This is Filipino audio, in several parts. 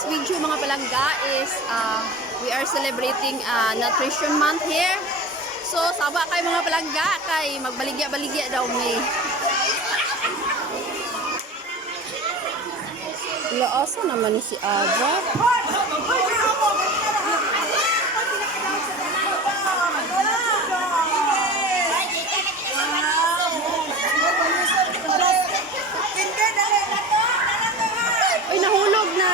today's video mga palangga is we are celebrating Nutrition Month here. So saba kay mga palangga kay magbaligya-baligya daw may. Laasa naman ni si Ava. Ay, nahulog na.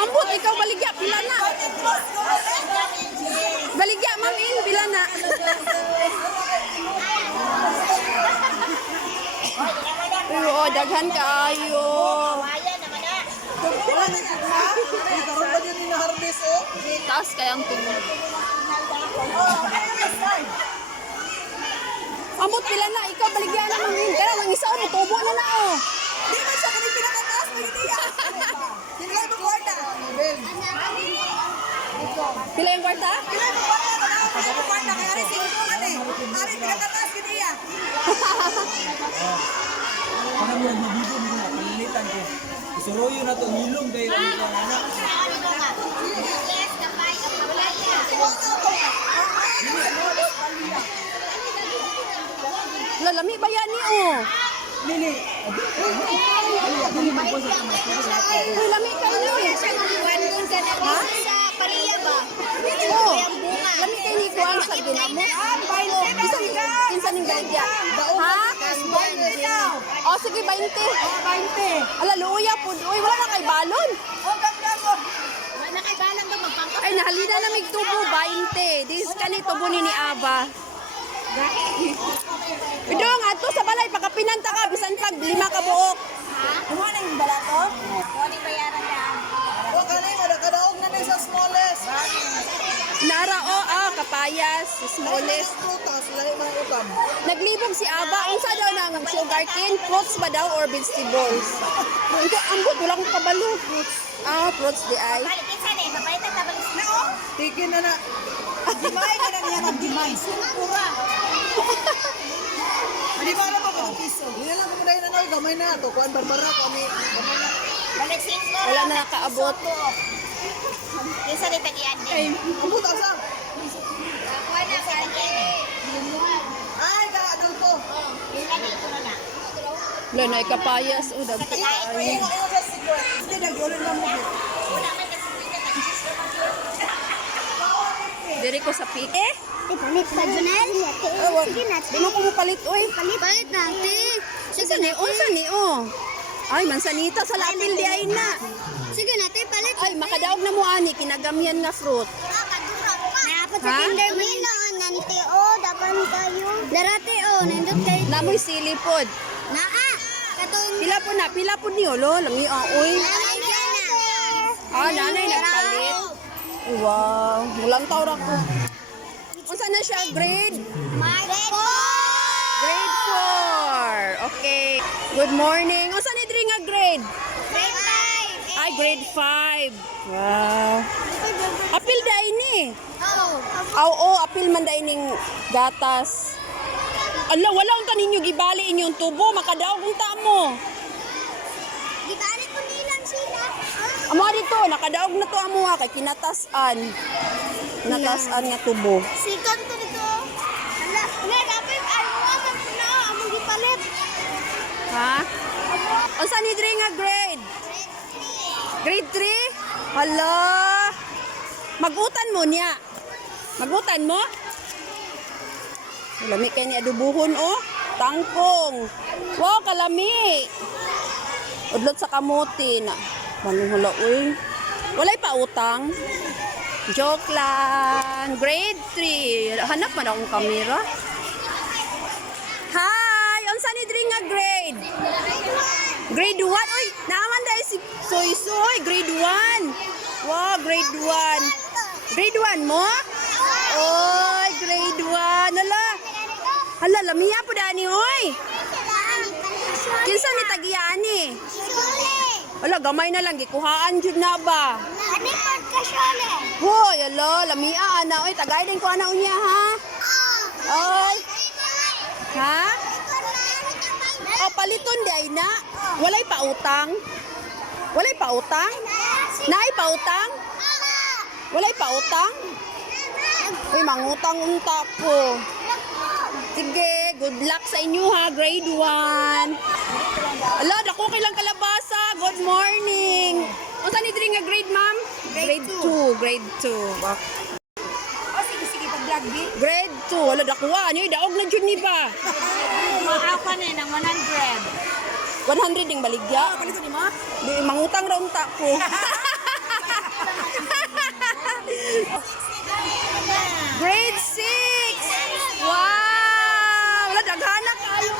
Ambot, ikaw baligya, pila na. Baligya, mamin, pila na. Pero, daghan kaayo. Taas kayang tingin. Ambot, pila na. Ikaw baligya na, mamin. Kaya lang isa, tubo na na, oh. Di ba siya kanil pinakataas mo yun niya? Hindi lang yung kwarta. Pila yung kwarta? Hindi lang yung kwarta. Hindi lang yung kwarta. Kaya rin singko man eh. Ari pinakataas yun niya. Parang yung mabibo mo na, kalilitan ko. Isuroyo na to, nilong kayo. Lalami ba yan ni, oh? Lili. Uy, lami kayo ni, eh. Ha? Oo. Lami kayo ni Kuan sa ginamo. Kinsa ning baligya? Ha? Oh, sige, 20. Ala, luya po. Uy, wala na kay balon. Ay, nahalina na mig tubo, 20. Dis ka ni tubo ni Ava. Bidong, ato sa balay, pagkapinanta ka, bisan pag 5 ka buok. Kumuha na yung balato? O, kanay mo, nakadaog na na sa smallest. Nara, kapayas, smallest. Prutas, lahi mga utam. Naglibog si Ava, unsa daw nang sugar cane, fruits ba daw or vegetables? Ito, ambot, wala kong kabalo. Fruits di ay. Tigin na na. Dimay ka na niya mag-dimay. Pura. Hindi ba alam ako? Piso. Hindi lang kung dahil na na, gamay na ito. Kuan, barbara, kami. Gamay na. Wala na nakaabot. Ay, abot asa. Ay, kaadol po. Wala na kapayas, dagko Ay, ay. ayun sa secret. Hindi, nag-ulan lang mo. Diri ko sa pike. Palit pa, Junel. Sige natin. Di mo ko palit, oy. Palit natin. Sige ni, unsa ni, oh. Ay, mansanita sa lapil di ay na. Sige natin, palit. Ay, makadaog na mo ani, kinagamyan nga fruit. Dapat sa Ha? kinder mo nanti dapan kayo. Darate nandot kayo. Namoy sili pod. Naa. Katong Pila po ni olo, langi oy. Nanay nagpalit. Wow, mulang taw ra ko. Unsa na siya grade? Grade 4. Okay. Good morning. Unsa ni diri nga grade? Ay, grade 5. Wow. Apil dai ni. Apil man dai ning gatas. Ala, wala unta ninyo gibali inyong tubo, makadaog unta mo. Gibalik ko nilang sila. Amo dito, nakadaog na to amo kay kinatasan. Kinatasan nga tubo. Sikon to dito. Hala, dapat ano na among gipalit. Ha? Unsa ni diri nga grade? Grade 3? Hala. Magutan mo niya. Magutan mo? Lami kay ni adubuhon, oh. Tangkong. Wow, kalami. Udlot sa kamuti na. Manihula, uy. Walay pa utang. Joke lang. Grade 3. Hanap man akong kamera. Hi! Unsa ni diri nga grade? Grade 1? Uy, naaman dahil si Soy Soy. Grade 1. Wow, grade 1. Grade 1 mo? Oy, grade 1. Hala, lamiya po dani, oy. Kinsa ni tagiani? Wala, gamay na lang. Gikuhaan jud na ba? Ano pagkasyole? Hoy, alo, lamia ana. Oy, tagay din ko ana unya, ha? Oy. Ha? paliton di ay na. Walay pa utang. Walay pa utang? Naay pa utang? Walay pa utang? Uy, mangutang unta ko. Sige, good luck sa inyo ha, grade 1. Ala, dako kailang kalabasa. Good morning. Unsa ni diri nga grade, ma'am? Grade 2. Grade 2. Oh, sige, sige, pag-vlog, di. Grade 2. Wala dakuha. Ano yung daog na dyan ni ba? Maaw ka na ng 100. 100 ding baligya. Palito ni ma. Di, mangutang ra unta ko. Grade 6. Wow! Wala daghana kayo.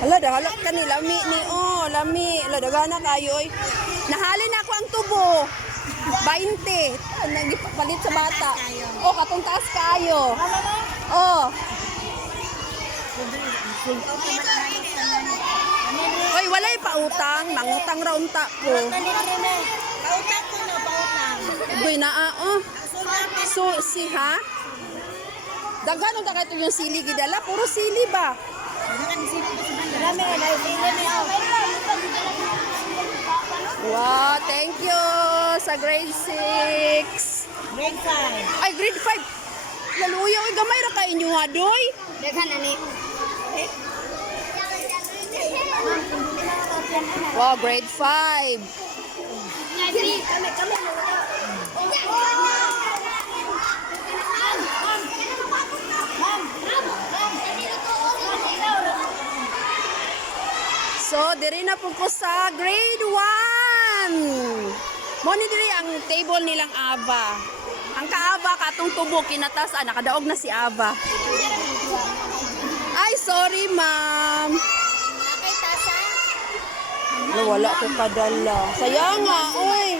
Hala, dahalak ka ni lami ni lami. Hala, daghana kayo oy. Nahalin ako ang tubo. 20. Nagpalit sa bata. Oh, katong taas kayo. Oh. Oy, walay pa utang. Mangutang ra unta ko. Pautang ko no, pautang. Uy, naa, oh. So, si ha? Daghan ang takay yung sili gidala. Puro sili ba? Dami na, dami na. Wow, thank you sa grade 6. Grade 5. Ay, grade 5. Laluya, oy, gamay ra kayo nyo ha, doy. Daghan na ni. Wow, grade 5. So, diri na po ko sa grade 1. Mo ni diri ang table nilang Ava. Ang kaaba katong tubo kinatas nakadaog na si Ava. Ay, sorry, ma'am. Nakay tasa. Wala ko kadala. Sayang nga, oy.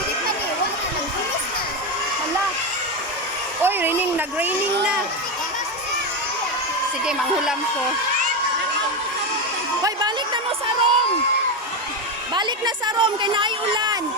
Hindi pa ni, wala na nang finish na. Hala. Oy, nag-raining na. Sige, manghulam ko. Hoy, balik na mo sa room. Balik na sa room kay naay ulan.